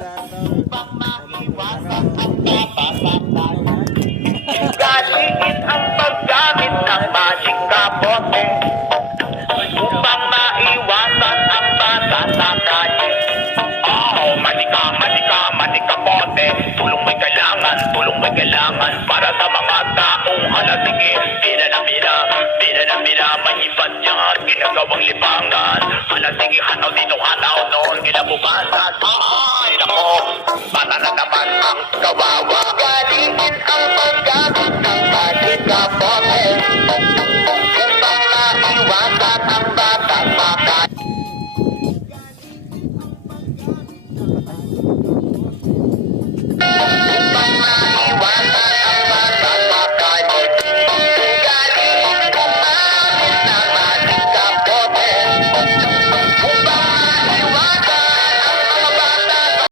upang maiwasan ang kapapatayan. Galigin ang paggamit ng magic kapote upang maiwasan ang patatakayin. Oh, manika, manika, manika pote. Tulong may kailangan para sa mga taong halasige. Binanamira, may iba't yan, ginagawang libangan. Halasige, hanaw dito, hanaw noon, kinabukasan. Ay, nako, bata na naman ang kawawa.